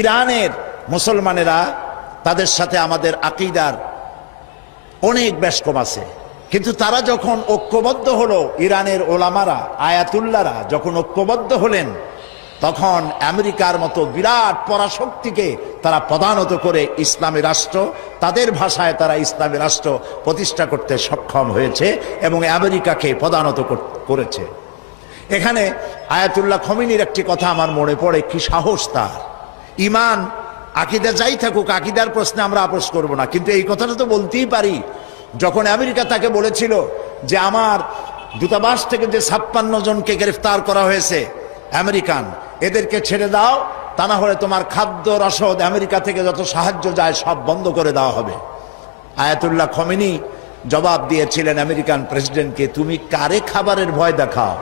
ইরানের মুসলমানেরা তাদের সাথে আমাদের আকীদার অনেক বেশ কম আছে, কিন্তু তারা যখন ঐক্যবদ্ধ হলো, ইরানের ওলামারা আয়াতুল্লাহরা যখন ঐক্যবদ্ধ হলেন, তখন আমেরিকার মতো বিরাট পরাশক্তিকে তারা পদানত করে ইসলামী রাষ্ট্র, তাদের ভাষায় তারা ইসলামী রাষ্ট্র প্রতিষ্ঠা করতে সক্ষম হয়েছে এবং আমেরিকাকে পদানত করেছে। এখানে আয়াতুল্লাহ খমিনীর একটি কথা আমার মনে পড়ে, কি সাহস তার! ইমান আকীদা যাই থাকুক, আকীদার প্রশ্নে আমরা আপোস করব না, কিন্তু এই কথাটা তো বলতেই পারি। যখন আমেরিকা তাকে বলেছিল যে আমার দূতাবাস থেকে যে 56 জনকে গ্রেফতার করা হয়েছে আমেরিকান, এদেরকে ছেড়ে দাও, তা না হলে তোমার খাদ্য রসদ আমেরিকা থেকে যত সাহায্য যায় সব বন্ধ করে দেওয়া হবে। আয়াতুল্লাহ খমিনী জবাব দিয়েছিলেন আমেরিকান প্রেসিডেন্টকে, তুমি কারে খাবারের ভয় দেখাও?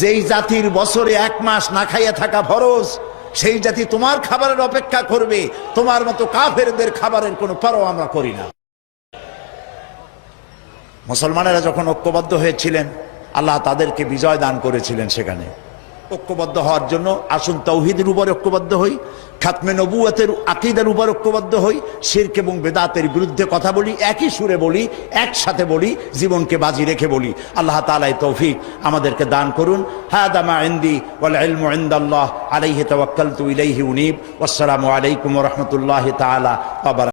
যেই জাতির বছরে 1 মাস না খাইয়া থাকা ফরজ, সেই জাতি তোমার খাবারের অপেক্ষা করবে? তোমার মতো কাফেরদের খাবারের কোনো পরোয়া আমরা করি না। মুসলমানেরা যখন ঐক্যবদ্ধ হয়েছিলেন, আল্লাহ তাদেরকে বিজয় দান করেছিলেন। সেখানে ঐক্যবদ্ধ হওয়ার জন্য আসুন তাওহীদের উপর ঐক্যবদ্ধ হই, খাতমে নবুয়তের আকীদার উপর ঐক্যবদ্ধ হই, শিরক এবং বেদাতের বিরুদ্ধে কথা বলি, একই সুরে বলি, একসাথে বলি, জীবনকে বাজি রেখে বলি। আল্লাহ তাআলা এই তৌফিক আমাদেরকে দান করুন। হাদা মা ইনদি ওয়াল ইলমু ইনদাল্লাহ আলাইহি তাওয়াক্কালতু ইলাইহি উনীব। ওয়াসসালামু আলাইকুম ওয়া রাহমাতুল্লাহি তাআলা ওয়া বারাকাতুহু।